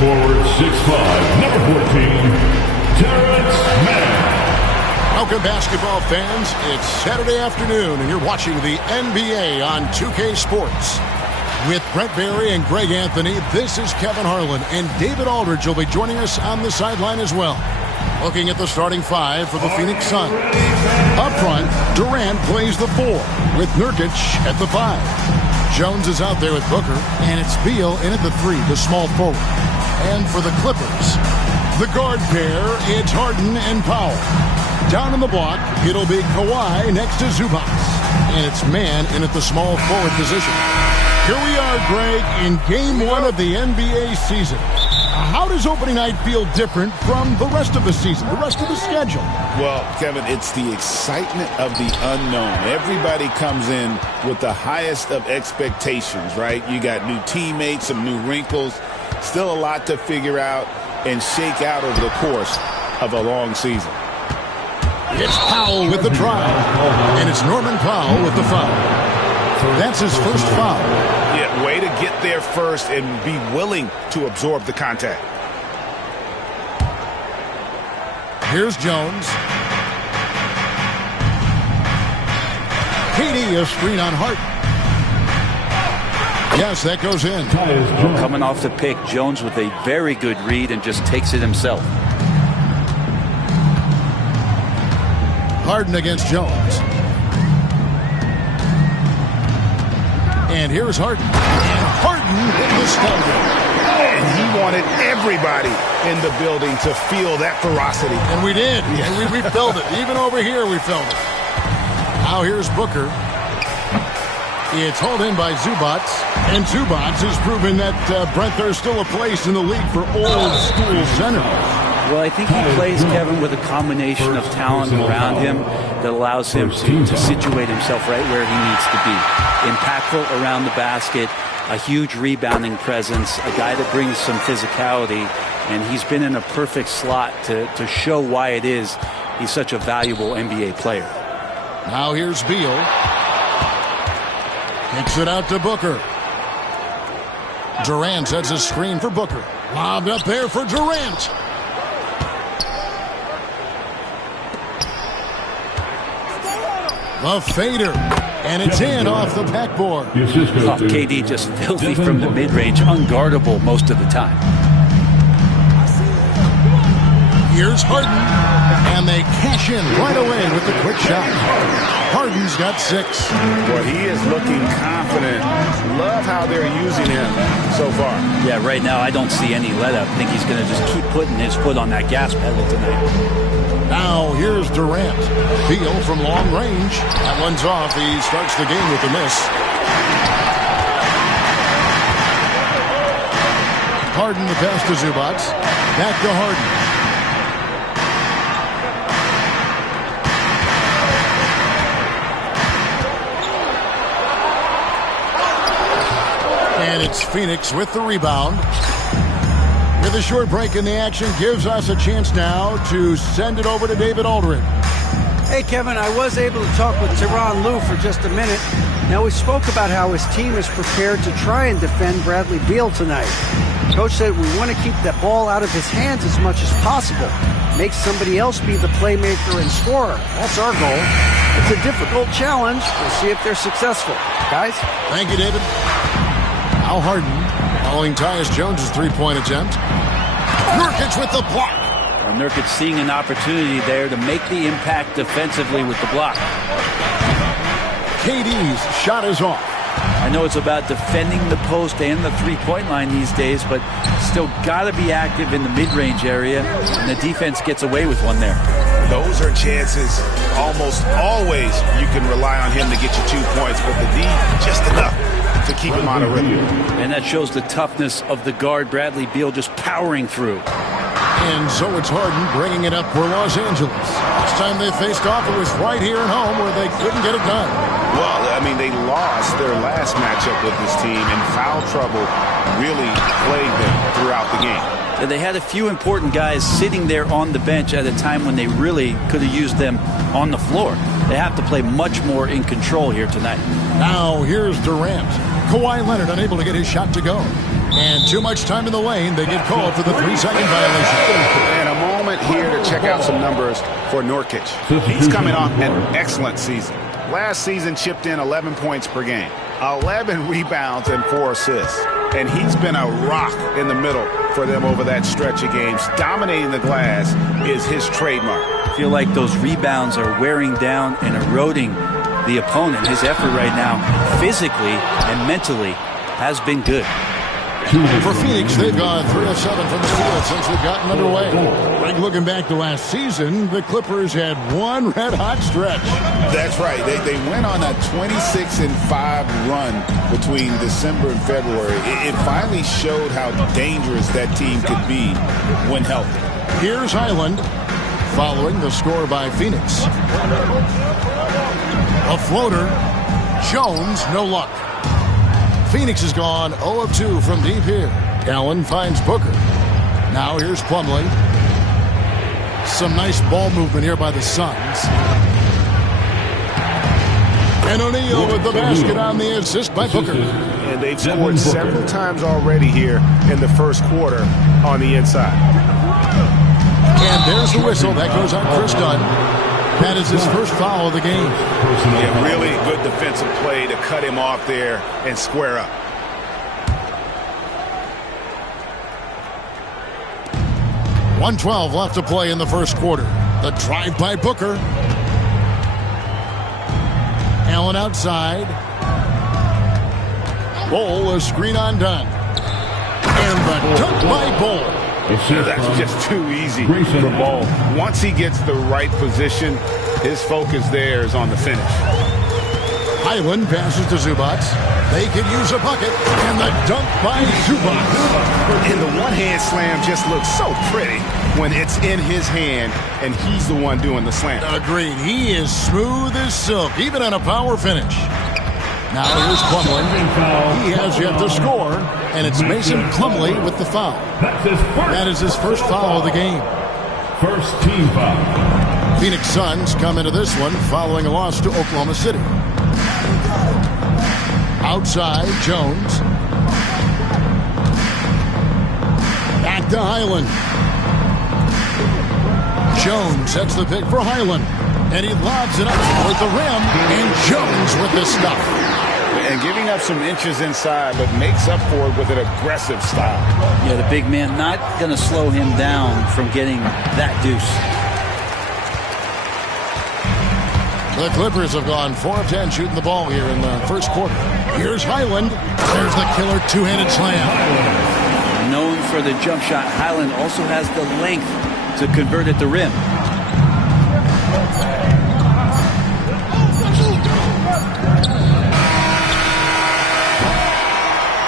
Forward 6'5", number 14, Terrence Mann. Welcome, basketball fans. It's Saturday afternoon, and you're watching the NBA on 2K Sports. With Brent Barry and Greg Anthony, this is Kevin Harlan, and David Aldridge will be joining us on the sideline as well. Looking at the starting five for the Phoenix Suns. Up front, Durant plays the 4, with Nurkic at the 5. Jones is out there with Booker, and it's Beal in at the 3, the small forward. And for the Clippers, the guard pair, it's Harden and Powell. Down in the block, it'll be Kawhi next to Zubac. And it's Mann in at the small forward position. Here we are, Greg, in Game 1 of the NBA season. How does opening night feel different from the rest of the season, the rest of the schedule? Well, Kevin, it's the excitement of the unknown. Everybody comes in with the highest of expectations, right? You got new teammates, some new wrinkles, still a lot to figure out and shake out over the course of a long season. It's Powell with the drive, and it's Norman Powell with the foul. That's his first foul. Yeah, way to get there first and be willing to absorb the contact. Here's Jones. KD, a screen on Hart. Yes, that goes in. Coming off the pick, Jones with a very good read and just takes it himself. Harden against Jones. And here's Harden. And Harden with the stagger. And he wanted everybody in the building to feel that ferocity. And we did. And we felt it. Even over here, we felt it. Now here's Booker. It's hauled in by Zubac. And Zubac has proven that, Brent, there's still a place in the league for old school centers. Well, I think he plays, Kevin, with a combination of talent around him that allows him to situate himself right where he needs to be. Impactful around the basket, a huge rebounding presence, a guy that brings some physicality, and he's been in a perfect slot to show why it is he's such a valuable NBA player. Now here's Beal. Kicks it out to Booker. Durant sets a screen for Booker. Lobbed up there for Durant. The fader, and it's in off the backboard. KD just filthy from the mid-range, unguardable most of the time. Here's Harden, and they cash in right away with the quick shot. Harden's got 6. Boy, he is looking confident. Love how they're using him so far. Yeah, right now I don't see any let-up. I think he's going to just keep putting his foot on that gas pedal tonight. Now here's Durant. Beal from long range. That one's off. He starts the game with a miss. Harden the pass to Zubac. Back to Harden. And it's Phoenix with the rebound. With a short break in the action, gives us a chance now to send it over to David Aldridge. Hey, Kevin, I was able to talk with Tyronn Lue for just a minute. Now, we spoke about how his team is prepared to try and defend Bradley Beal tonight. Coach said we want to keep that ball out of his hands as much as possible. Make somebody else be the playmaker and scorer. That's our goal. It's a difficult challenge. We'll see if they're successful. Guys? Thank you, David. Now Harden following Tyus Jones' three-point attempt. Nurkic with the block. Well, Nurkic seeing an opportunity there to make the impact defensively with the block. KD's shot is off. I know it's about defending the post and the three-point line these days, but still got to be active in the mid-range area, and the defense gets away with one there. Those are chances almost always you can rely on him to get you 2 points, but the D just enough to keep him out of rhythm. And that shows the toughness of the guard, Bradley Beal, just powering through. And so it's Harden bringing it up for Los Angeles. Last time they faced off, it was right here at home where they couldn't get it done. Well, I mean, they lost their last matchup with this team, and foul trouble really plagued them throughout the game. They had a few important guys sitting there on the bench at a time when they really could have used them on the floor. They have to play much more in control here tonight. Now here's Durant. Kawhi Leonard unable to get his shot to go. And too much time in the lane. They get called for the 3-second violation. And a moment here to check out some numbers for Nurkic. He's coming off an excellent season. Last season chipped in 11 points per game, 11 rebounds and 4 assists. And he's been a rock in the middle for them over that stretch of games. Dominating the glass is his trademark. I feel like those rebounds are wearing down and eroding the opponent. His effort right now, physically and mentally, has been good. For Phoenix, they've gone 3 of 7 from the field since they've gotten underway. Like looking back to last season, the Clippers had one red-hot stretch. That's right. They went on a 26-5 run between December and February. It finally showed how dangerous that team could be when healthy. Here's Highland following the score by Phoenix. A floater. Jones, no luck. Phoenix has gone 0 of 2 from deep here. Allen finds Booker. Now here's Plumlee. Some nice ball movement here by the Suns. And O'Neal with the basket on the assist by Booker. And they've scored several times already here in the first quarter on the inside. And there's the whistle. That goes on Chris Dunn. That is his first foul of the game. Yeah, really good defensive play to cut him off there and square up. .112 left to play in the first quarter. The drive by Booker. Allen outside. Bol, a screen on Dunn. And the dunk by Bol. That's just too easy for Bol. Once he gets the right position, his focus there is on the finish. Highland passes to Zubac. They could use a bucket, and the dunk by Zubac. And the one-hand slam just looks so pretty when it's in his hand, and he's the one doing the slam. Agreed. He is smooth as silk, even on a power finish. Now here's Plumlee. He has yet to score, and it's Mason Plumlee with the foul. That is his first foul of the game. First team foul. Phoenix Suns come into this one following a loss to Oklahoma City. Outside, Jones. Back to Highland. Jones sets the pick for Highland. And he lobs it up toward the rim. And Jones with the stuff. And giving up some inches inside, but makes up for it with an aggressive style. Yeah, the big man not going to slow him down from getting that deuce. The Clippers have gone 4 of 10 shooting the ball here in the first quarter. Here's Highland. There's the killer two-handed slam. Known for the jump shot, Highland also has the length to convert at the rim.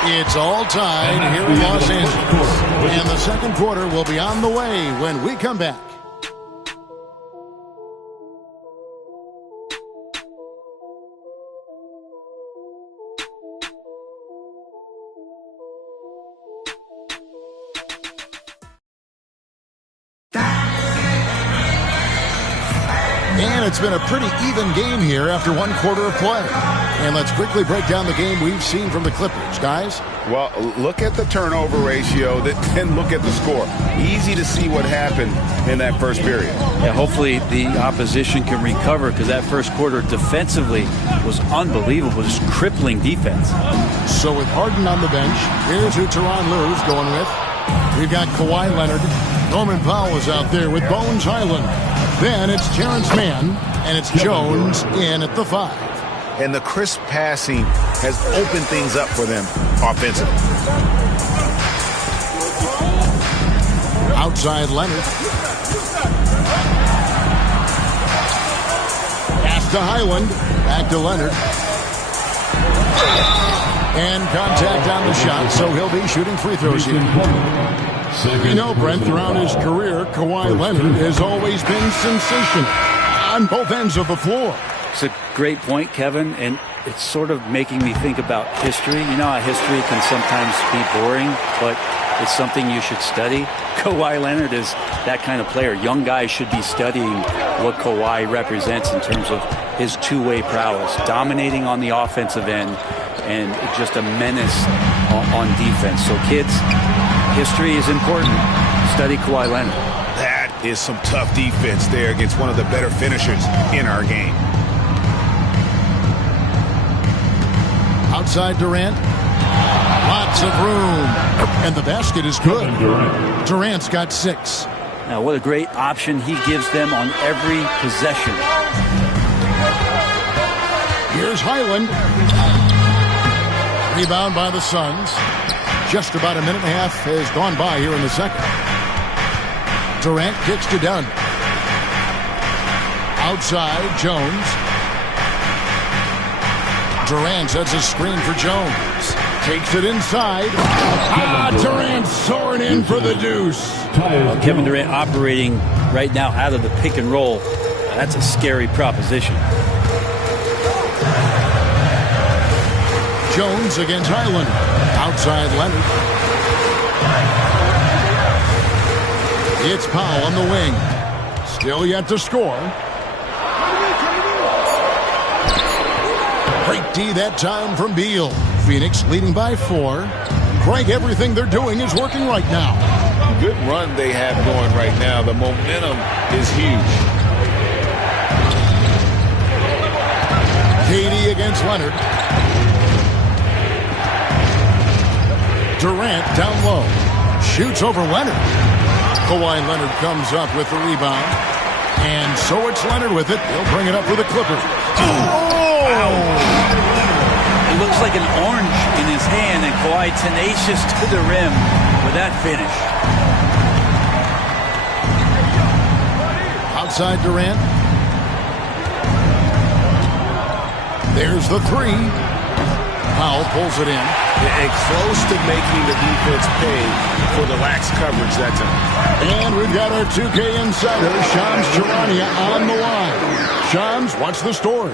It's all tied here in Los Angeles. And the second quarter will be on the way when we come back. And it's been a pretty even game here after one quarter of play. And let's quickly break down the game we've seen from the Clippers, guys. Well, look at the turnover ratio, then look at the score. Easy to see what happened in that first period. Yeah, hopefully the opposition can recover because that first quarter defensively was unbelievable, just crippling defense. So with Harden on the bench, here's who Tyronn Lue's going with. We've got Kawhi Leonard. Norman Powell is out there with Bones Highland. Then it's Terrence Mann, and it's Jones in at the 5. And the crisp passing has opened things up for them offensively. Outside Leonard. Pass to Highland. Back to Leonard. And contact on the shot, so he'll be shooting free throws here. You know, Brent, throughout his career, Kawhi Leonard has always been sensational on both ends of the floor. It's a great point, Kevin, and it's sort of making me think about history. You know how history can sometimes be boring, but it's something you should study. Kawhi Leonard is that kind of player. Young guys should be studying what Kawhi represents in terms of his two-way prowess, dominating on the offensive end, and just a menace on defense. So kids, history is important. Study Kawhi Leonard. That is some tough defense there against one of the better finishers in our game. Outside Durant. Lots of room. And the basket is good. Durant's got 6. Now, what a great option he gives them on every possession. Here's Highland. Rebound by the Suns. Just about a minute and a half has gone by here in the second. Durant kicks to Dunn. Outside, Jones. Durant sets a screen for Jones. Takes it inside. Durant soaring in for the deuce. Well, Kevin Durant operating right now out of the pick and roll. That's a scary proposition. Jones against Highland. Outside Leonard. It's Powell on the wing. Still yet to score. Great D that time from Beal. Phoenix leading by 4. Greg, everything they're doing is working right now. Good run they have going right now. The momentum is huge. KD against Leonard. Durant down low. Shoots over Leonard. Kawhi Leonard comes up with the rebound. And so it's Leonard with it. He'll bring it up for the Clippers. It looks like an orange in his hand, and Kawhi tenacious to the rim with that finish. Outside Durant. There's the 3. Powell pulls it in. And close to making the defense pay for the lax coverage that time. And we've got our 2K insider, Shams Charania, on the line. Shams, what's the story?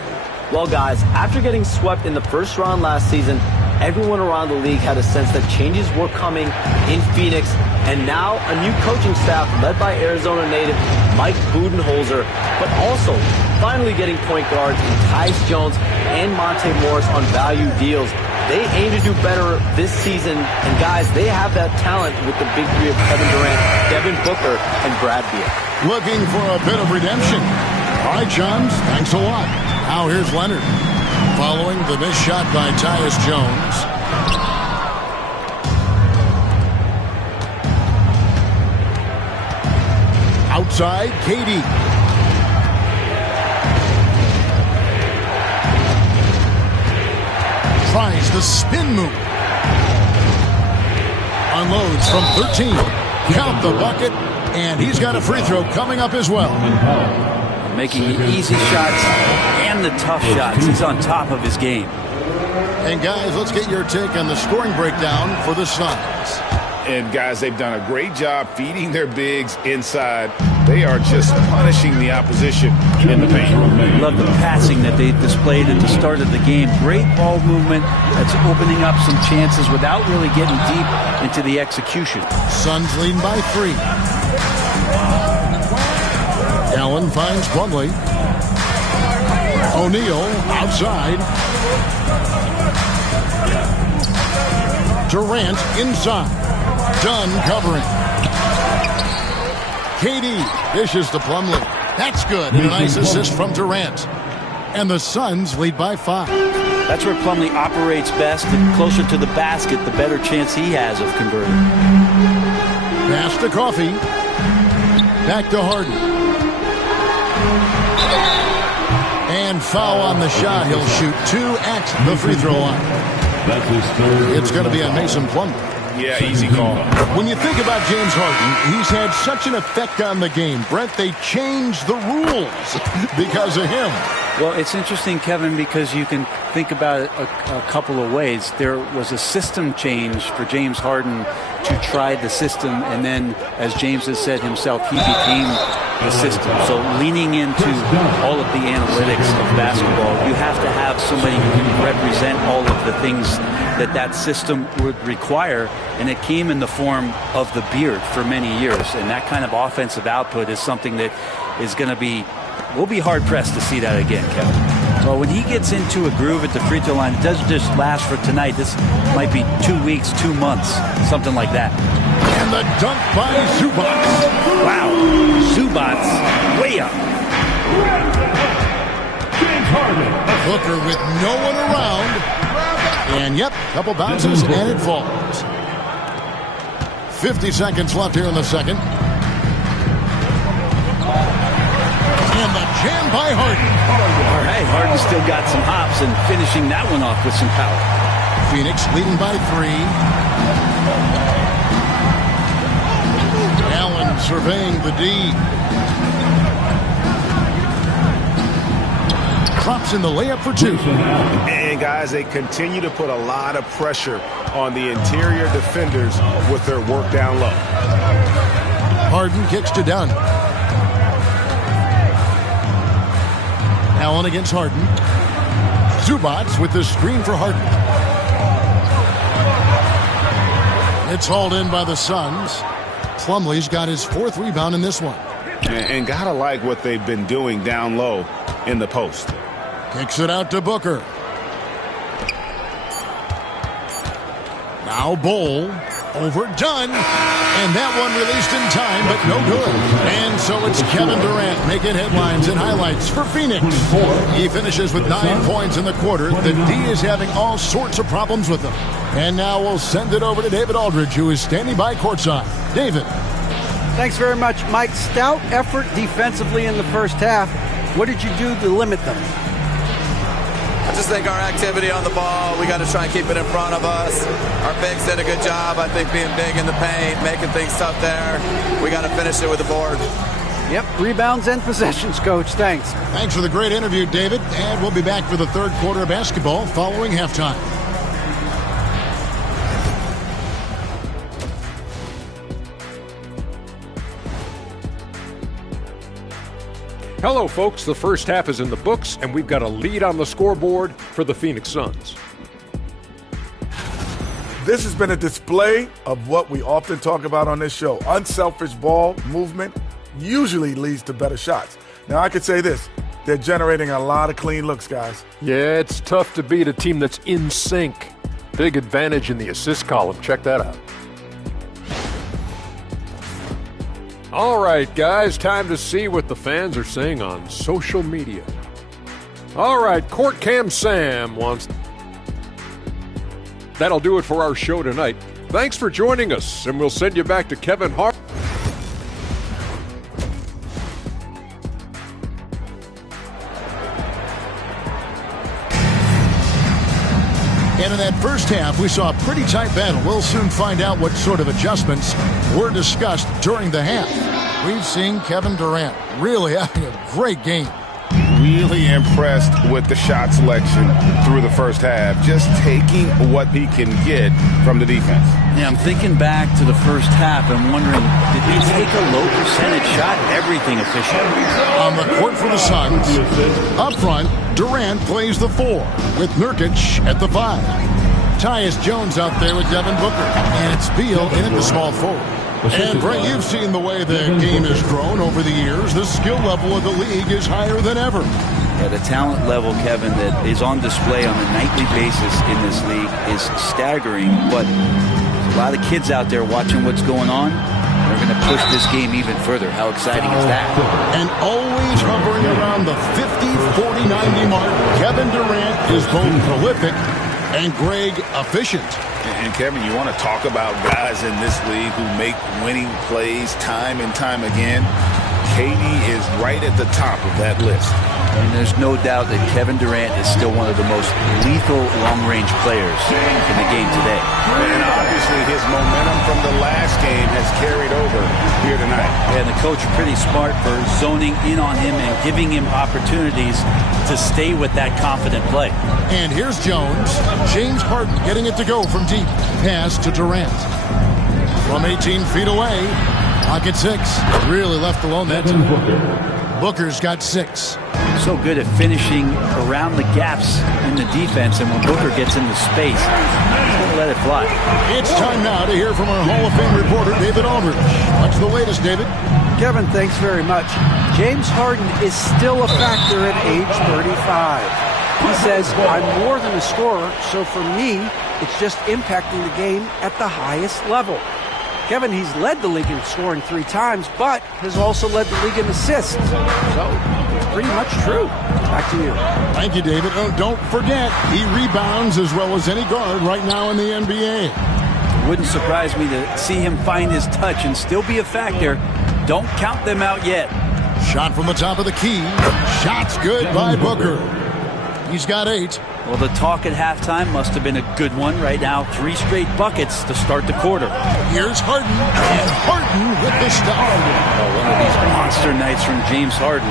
Well, guys, after getting swept in the first round last season, everyone around the league had a sense that changes were coming in Phoenix. And now a new coaching staff led by Arizona native Mike Budenholzer, but also finally getting point guards in Tyus Jones and Monte Morris on value deals. They aim to do better this season, and guys, they have that talent with the big 3 of Kevin Durant, Devin Booker, and Brad Beal. Looking for a bit of redemption. All right, Shams, thanks a lot. Now here's Leonard. Following the missed shot by Tyus Jones. Outside, KD. Tries the spin move. Unloads from 13. Count the bucket, and he's got a free throw coming up as well. Making the easy shots and the tough shots. He's on top of his game. And guys, let's get your take on the scoring breakdown for the Suns. And guys, they've done a great job feeding their bigs inside. They are just punishing the opposition in the paint. Love the passing that they displayed at the start of the game. Great ball movement that's opening up some chances without really getting deep into the execution. Suns leading by 3. Allen finds Plumlee. O'Neal outside. Durant inside. Dunn covering. KD dishes to Plumlee. That's good. And a nice assist from Durant. And the Suns lead by 5. That's where Plumlee operates best. The closer to the basket, the better chance he has of converting. Pass to Coffey. Back to Harden. And foul on the shot. He'll shoot 2 at the free throw line. It's going to be on Mason Plumlee. Yeah, easy call. When you think about James Harden, he's had such an effect on the game. Brent, they changed the rules because of him. Well, it's interesting, Kevin, because you can think about it a couple of ways. There was a system change for James Harden to try the system, and then, as James has said himself, he became the system. So leaning into all of the analytics of basketball, you have to have somebody who can represent all of the things that system would require, and it came in the form of the beard for many years. And that kind of offensive output is something that is going to be, we'll be hard-pressed to see that again, Kevin. Well, when he gets into a groove at the free throw line, it doesn't just last for tonight. This might be 2 weeks, 2 months, something like that. And the dunk by Zubac. Wow, Zubac's way up. Booker with no one around. And yep, couple bounces and it falls. 50 seconds left here in the second. And the jam by Harden. All right, Harden still got some hops and finishing that one off with some power. Phoenix leading by 3. Allen surveying the D. Drops in the layup for 2. And guys, they continue to put a lot of pressure on the interior defenders with their work down low. Harden kicks to Dunn. Allen against Harden. Zubac with the screen for Harden. It's hauled in by the Suns. Plumlee's got his 4th rebound in this one. And gotta like what they've been doing down low in the post. Kicks it out to Booker. Now Bowl over Dunn. And that one released in time, but no good. And so it's Kevin Durant making headlines and highlights for Phoenix. He finishes with 9 points in the quarter. The D is having all sorts of problems with him. And now we'll send it over to David Aldridge, who is standing by courtside. David. Thanks very much, Mike. Stout effort defensively in the first half. What did you do to limit them? I just think our activity on the ball, we got to try and keep it in front of us. Our bigs did a good job, I think, being big in the paint, making things tough there. We got to finish it with the board. Yep, rebounds and possessions, Coach. Thanks. Thanks for the great interview, David. And we'll be back for the third quarter of basketball following halftime. Hello, folks. The first half is in the books, and we've got a lead on the scoreboard for the Phoenix Suns. This has been a display of what we often talk about on this show. Unselfish ball movement usually leads to better shots. Now, I could say this. They're generating a lot of clean looks, guys. Yeah, it's tough to beat a team that's in sync. Big advantage in the assist column. Check that out. All right, guys, time to see what the fans are saying on social media. All right, Court Cam Sam wants... That'll do it for our show tonight. Thanks for joining us, and we'll send you back to Kevin Hart. And in that first half, we saw a pretty tight battle. We'll soon find out what sort of adjustments were discussed during the half. We've seen Kevin Durant really having a great game. Really impressed with the shot selection through the first half. Just taking what he can get from the defense. Yeah, I'm thinking back to the first half and wondering, did he take a low percentage shot? Everything efficient. On the court for the Suns. Up front, Durant plays the 4 with Nurkic at the 5. Tyus Jones out there with Devin Booker. And it's Beal in at the small forward. And Brett, you've seen the way the game has grown over the years. The skill level of the league is higher than ever. Yeah, the talent level, Kevin, that is on display on a nightly basis in this league is staggering. But a lot of kids out there watching what's going on. They're going to push this game even further. How exciting is that? And always hovering around the 50, 40, 90 mark, Kevin Durant is both prolific and Greg efficient. And Kevin, you want to talk about guys in this league who make winning plays time and time again. KD is right at the top of that list. And there's no doubt that Kevin Durant is still one of the most lethal long-range players in the game today. And obviously his momentum from the last game has carried over here tonight. And the coach pretty smart for zoning in on him and giving him opportunities to stay with that confident play. And here's Jones. James Harden getting it to go from deep. Pass to Durant. From 18 feet away. Pocket 6. Really left alone that time. Booker's got 6. So good at finishing around the gaps in the defense, and when Booker gets into space, he's going to let it fly. It's time now to hear from our Hall of Fame reporter, David Aldridge. What's the latest, David? Kevin, thanks very much. James Harden is still a factor at age 35. He says, I'm more than a scorer, so for me, it's just impacting the game at the highest level. Kevin, he's led the league in scoring 3 times, but has also led the league in assists. So it's pretty much true. Back to you. Thank you, David. Oh, don't forget, he rebounds as well as any guard right now in the NBA. Wouldn't surprise me to see him find his touch and still be a factor. Don't count them out yet. Shot from the top of the key. Shot's good by Booker. He's got 8. Well, the talk at halftime must have been a good one. Right now, 3 straight buckets to start the quarter. Here's Harden, and Harden with the stop. Oh, one of these monster nights from James Harden.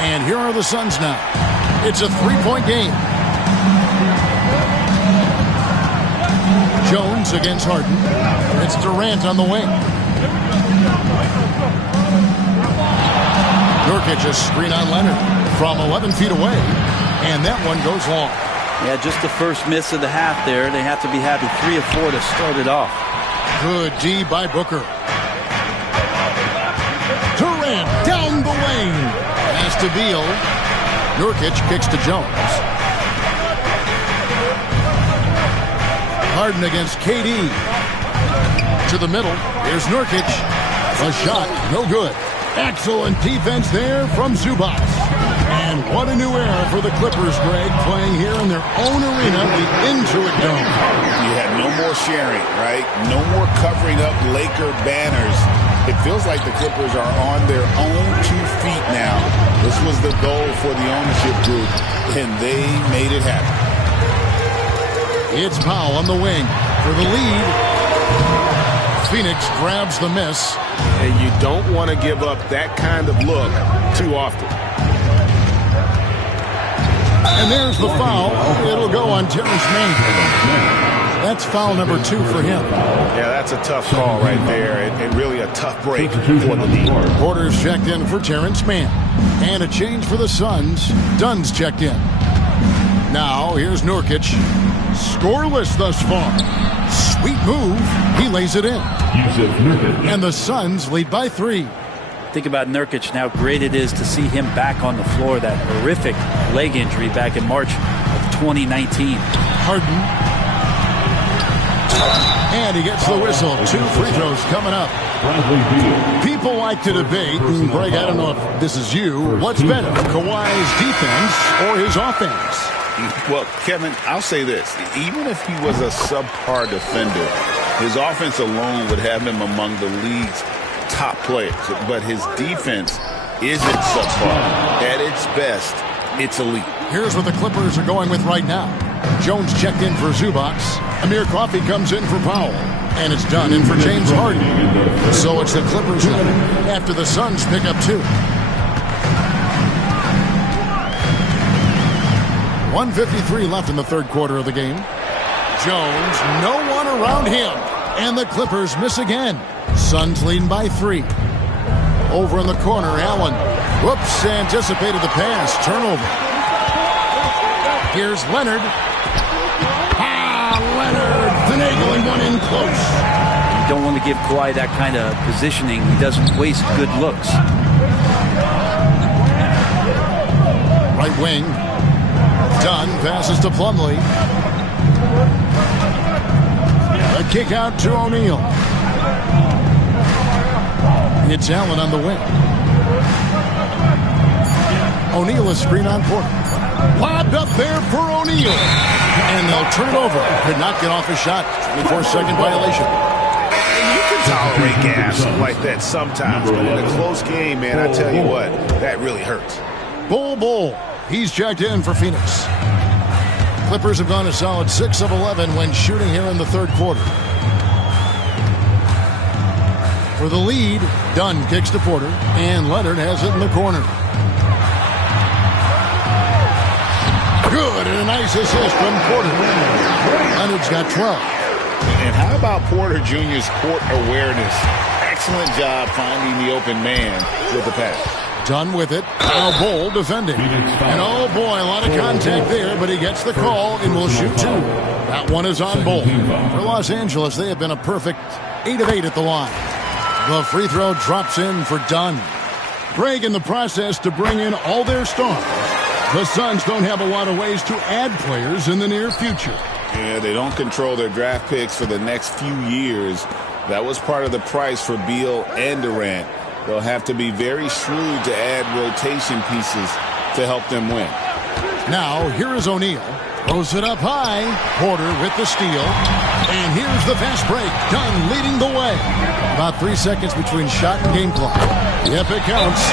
And here are the Suns now. It's a 3-point game. Jones against Harden. It's Durant on the wing. Nurkic a screen on Leonard from 11 feet away. And that one goes long. Yeah, just the first miss of the half there. They have to be happy 3 of 4 to start it off. Good D by Booker. Durant down the lane. Pass to Beal. Nurkic kicks to Jones. Harden against KD. To the middle. Here's Nurkic. A shot. No good. Excellent defense there from Zubac. And what a new era for the Clippers, Greg, playing here in their own arena, the Intuit Dome. You have no more sharing, right? No more covering up Laker banners. It feels like the Clippers are on their own 2 feet now. This was the goal for the ownership group, and they made it happen. It's Powell on the wing for the lead. Phoenix grabs the miss. And you don't want to give up that kind of look too often. And there's the foul. It'll go on Terrence Mann. That's foul number 2 for him. Yeah, that's a tough call right there, and really a tough break for the team. Porter's checked in for Terrence Mann. And a change for the Suns. Dunn's checked in. Now, here's Nurkic. Scoreless thus far. Sweet move. He lays it in. And the Suns lead by 3. Think about Nurkic, how great it is to see him back on the floor. That horrific leg injury back in March of 2019. Harden. And he gets the whistle. 2 free throws coming up. People like to debate, and Greg, I don't know if this is you, what's better, Kawhi's defense or his offense? Well, Kevin, I'll say this. Even if he was a subpar defender, his offense alone would have him among the league's top players. But his defense isn't subpar. At its best, it's elite. Here's what the Clippers are going with right now. Jones checked in for Zubac. Amir Coffey comes in for Powell. And it's done in for James Harden. So it's the Clippers now after the Suns pick up 2. 1:53 left in the third quarter of the game. Jones, no one around him. And the Clippers miss again. Suns leading by 3. Over in the corner, Allen. Whoops, anticipated the pass. Turnover. Here's Leonard. Leonard finagling one in close. You don't want to give Kawhi that kind of positioning. He doesn't waste good looks. Right wing. Dunn passes to Plumlee. A kick out to O'Neal. It's Allen on the wing. O'Neal is screen on Porter. Lobbed up there for O'Neal. And they'll turn it over. Could not get off a shot. 24-second violation. You can tolerate gas like that sometimes, but in a close game, man, I tell you what, that really hurts. Bull. He's checked in for Phoenix. Clippers have gone a solid 6 of 11 when shooting here in the third quarter. For the lead, Dunn kicks to Porter, and Leonard has it in the corner. Good, and a nice assist from Porter. Leonard's got 12. And how about Porter Jr.'s court awareness? Excellent job finding the open man with the pass. Dunn with it. Now Bull defending. And oh boy, a lot of contact there, but he gets the call and will shoot 2. That one is on Bull. For Los Angeles, they have been a perfect 8 of 8 at the line. The free throw drops in for Dunn. Greg, in the process to bring in all their stars, the Suns don't have a lot of ways to add players in the near future. Yeah, they don't control their draft picks for the next few years. That was part of the price for Beal and Durant. They'll have to be very shrewd to add rotation pieces to help them win. Now, here is O'Neal. Throws it up high. Porter with the steal. And here's the fast break. Dunn leading the way. About 3 seconds between shot and game clock. Yep, it counts.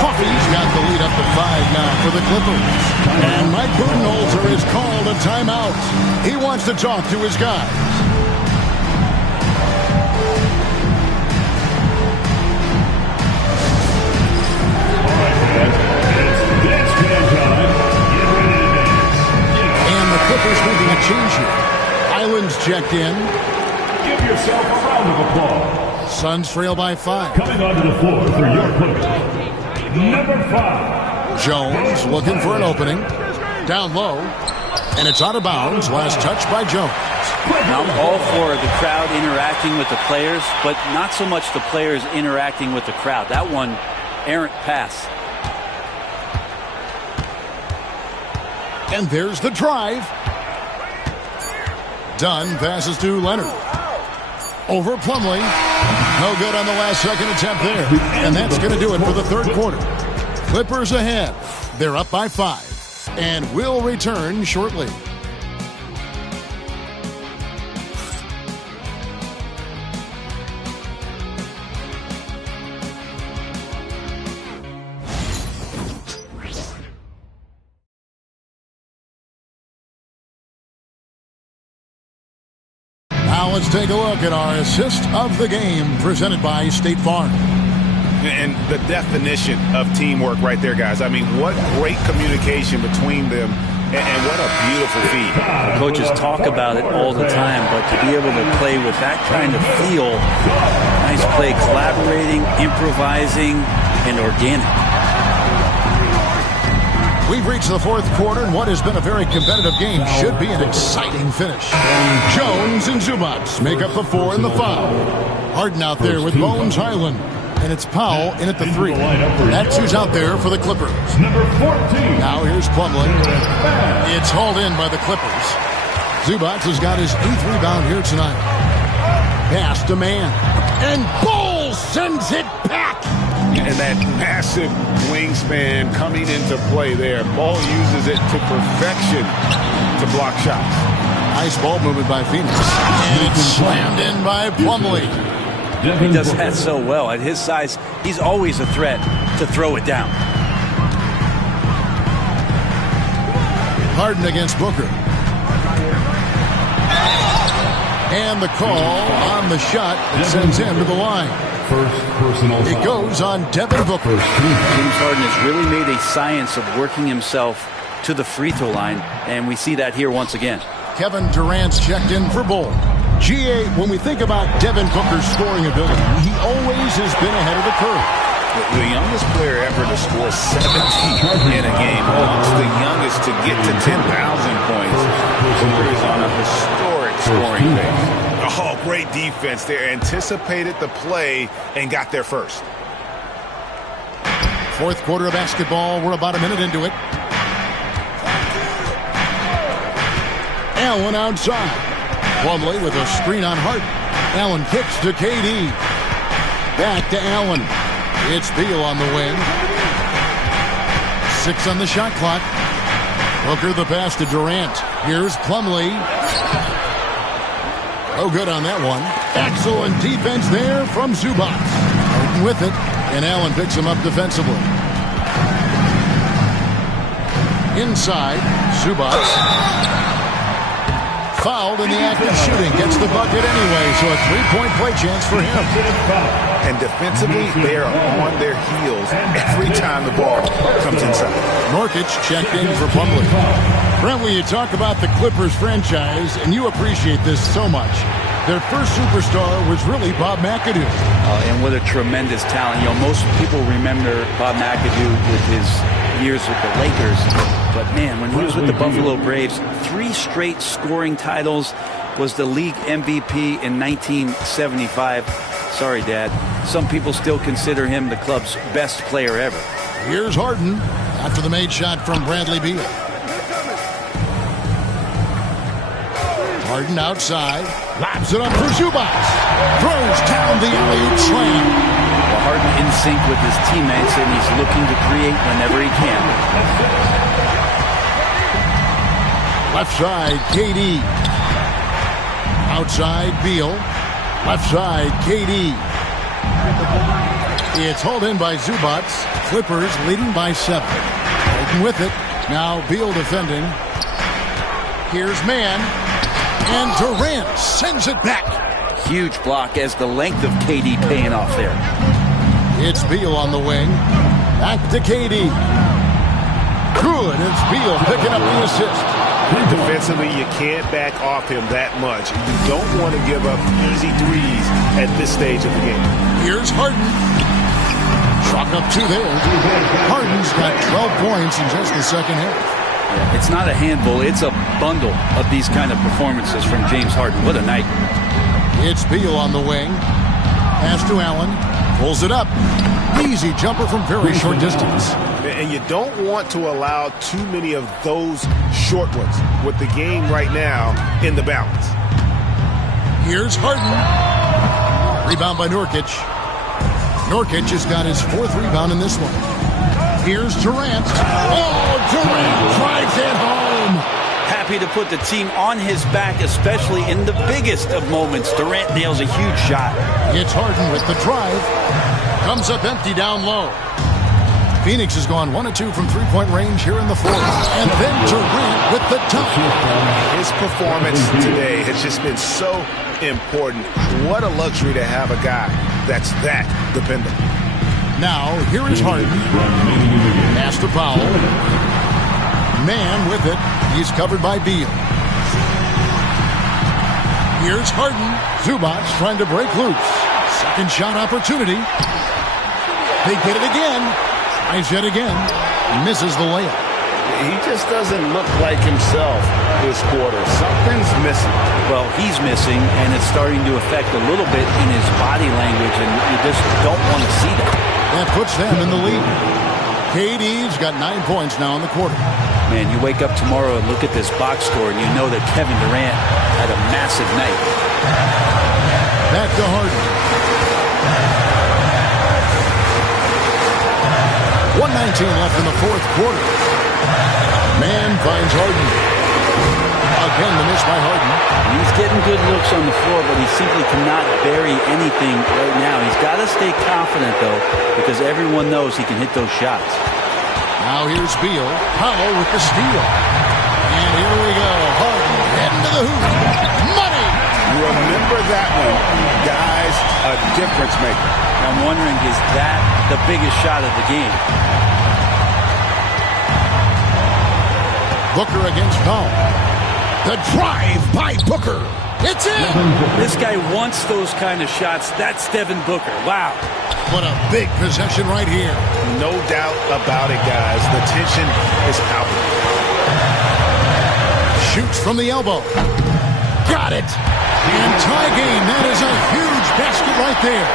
Coffey's got the lead up to 5 now for the Clippers. And Mike Budenholzer has called a timeout. He wants to talk to his guys. Clippers making a change here. Island's checked in. Give yourself a round of applause. Suns trail by 5. Coming onto the floor for your Clippers, number 5. Jones looking for an opening. Down low. And it's out of bounds. Last touch by Jones. Now I'm all for the crowd interacting with the players, but not so much the players interacting with the crowd. That one, errant pass. And there's the drive. Dunn passes to Leonard. Over Plumlee. No good on the last second attempt there. And that's going to do it for the third quarter. Clippers ahead. They're up by 5. And will return shortly. Now let's take a look at our assist of the game presented by State Farm. And the definition of teamwork right there, guys. I mean, what great communication between them, and what a beautiful feed. Coaches talk about it all the time, but to be able to play with that kind of feel, nice play, collaborating, improvising, and organic. We've reached the fourth quarter, and what has been a very competitive game should be an exciting finish. Jones and Zubac make up the 4 and the 5. Harden out there with Bones Highland. And it's Powell in at the 3. That's who's out there for the Clippers. Number 14. Now here's Plumlee. It's hauled in by the Clippers. Zubac has got his 8th rebound here tonight. Pass to man. And Ball sends it back. And that massive wingspan coming into play there. Ball uses it to perfection to block shots. Nice ball movement by Phoenix. And it's slammed in by Plumlee. He does that so well. At his size, he's always a threat to throw it down. Harden against Booker. And the call on the shot that sends him to the line. First personal foul. It goes on Devin Booker. James Harden has really made a science of working himself to the free throw line, and we see that here once again. Kevin Durant's checked in for Bull. GA, when we think about Devin Booker's scoring ability, he always has been ahead of the curve. The youngest player ever to score 17 in a game, amongst the youngest to get to 10,000 points. Booker is on a historic scoring pace. Oh, great defense there. Anticipated the play and got there first. Fourth quarter of basketball. We're about a minute into it. Allen outside. Plumlee with a screen on Harden. Allen kicks to KD. Back to Allen. It's Beal on the wing. 6 on the shot clock. Booker the pass to Durant. Here's Plumlee. Oh, good on that one. Excellent defense there from Zubac. Harden with it, and Allen picks him up defensively. Inside, Zubac. Fouled in the act of shooting. Gets the bucket anyway, so a 3-point play chance for him. And defensively, they are on their heels every time the ball comes inside. Nurkic checked in for Plumlee. Brent, when you talk about the Clippers franchise, and you appreciate this so much, their first superstar was really Bob McAdoo. And what a tremendous talent. You know, most people remember Bob McAdoo with his years with the Lakers. But, man, when he was with the Buffalo Braves, 3 straight scoring titles, was the league MVP in 1975. Sorry, Dad. Some people still consider him the club's best player ever. Here's Harden after the made shot from Bradley Beal. Harden outside, lobs it up for Zubac. Throws down the alley-oop slam. Well, Harden in sync with his teammates, and he's looking to create whenever he can. Left side, KD. Outside, Beal. Left side, KD. It's hauled in by Zubac. Clippers leading by 7. Harden with it. Now Beal defending. Here's Mann. And Durant sends it back. Huge block as the length of KD paying off there. It's Beal on the wing. Back to KD. Good. It's Beal picking up the assist. Defensively, you can't back off him that much. You don't want to give up easy threes at this stage of the game. Here's Harden. Chalk up 2 there. Harden's got 12 points in just the second half. It's not a handful, it's a bundle of these kind of performances from James Harden. What a night. It's Beal on the wing. Pass to Allen. Pulls it up. Easy jumper from very short distance. And you don't want to allow too many of those short ones with the game right now in the balance. Here's Harden. Rebound by Nurkic. Nurkic has got his 4th rebound in this one. Here's Durant. Oh, Durant drives it home. Happy to put the team on his back, especially in the biggest of moments. Durant nails a huge shot. It's Harden with the drive. Comes up empty down low. Phoenix has gone 1 of 2 from three-point range here in the 4th. And then Durant with the dunk. His performance today has just been so important. What a luxury to have a guy that's that dependable. Now, here is Harden. Pass to Powell. Mann with it. He's covered by Beal. Here's Harden. Zubac trying to break loose. Second shot opportunity. They get it again. Tries yet again. Misses the layup. He just doesn't look like himself this quarter. Something's missing. Well, he's missing, and it's starting to affect a little bit in his body language, and you just don't want to see that. That puts them in the lead. KD's got 9 points now in the quarter. Man, you wake up tomorrow and look at this box score, and you know that Kevin Durant had a massive night. Back to Harden. 1:19 left in the 4th quarter. Mann finds Harden. Again, the miss by Harden. He's getting good looks on the floor, but he simply cannot bury anything right now. He's got to stay confident, though, because everyone knows he can hit those shots. Now here's Beal. Powell with the steal. And here we go. Harden heading to the hoop. Money! Remember that one, guys, a difference maker. I'm wondering, is that the biggest shot of the game? Booker against Powell. The drive by Booker. It's in! This guy wants those kind of shots. That's Devin Booker. Wow. What a big possession right here. No doubt about it, guys. The tension is out. Shoots from the elbow. Got it. And tie game. That is a huge basket right there.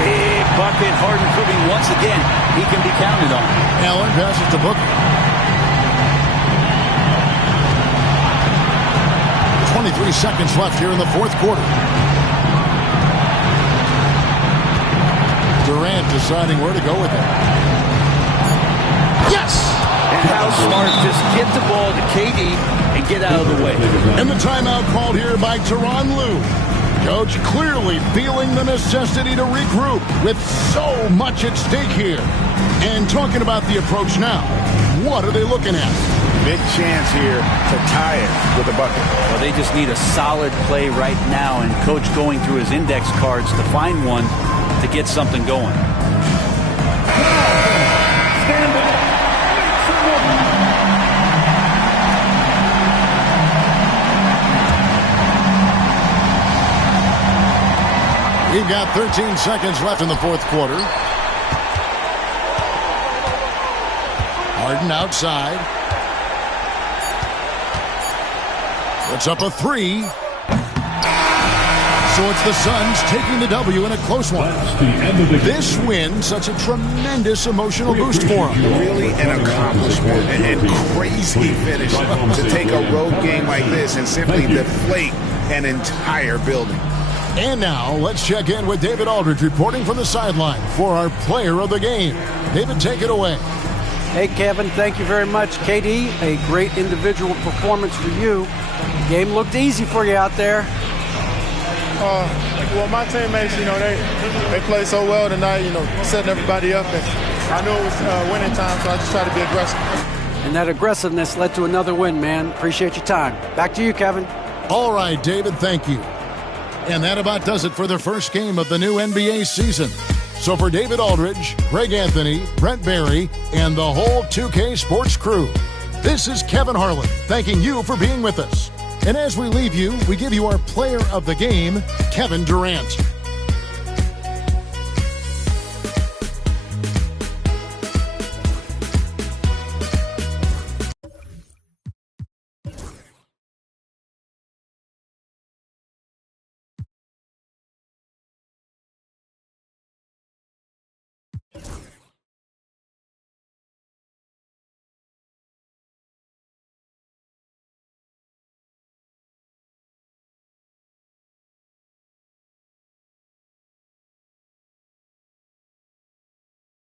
Big bucket. Harden proving once again he can be counted on. Allen passes to Booker. 23 seconds left here in the 4th quarter. Durant deciding where to go with it. Yes! And how smart. Just get the ball to KD and get out of the way. And the timeout called here by Tyronn Lue. Coach clearly feeling the necessity to regroup with so much at stake here. And talking about the approach now, what are they looking at? Big chance here to tie it with a bucket. Well, they just need a solid play right now, and Coach going through his index cards to find one to get something going. We've got 13 seconds left in the 4th quarter. Harden outside. Puts up a 3. So it's the Suns taking the W in a close one. That's the end of the game. This win, such a tremendous emotional boost for them. Really an accomplishment and crazy finish to take a road game like this and simply deflate an entire building. And now, let's check in with David Aldridge reporting from the sideline for our player of the game. David, take it away. Hey, Kevin, thank you very much. KD, a great individual performance for you. Game looked easy for you out there. Well, my teammates, they played so well tonight, setting everybody up. And I knew it was winning time, so I just tried to be aggressive. And that aggressiveness led to another win, man. Appreciate your time. Back to you, Kevin. All right, David, thank you. And that about does it for the first game of the new NBA season. So for David Aldridge, Greg Anthony, Brent Barry, and the whole 2K Sports crew, this is Kevin Harlan thanking you for being with us. And as we leave you, we give you our player of the game, Kevin Durant.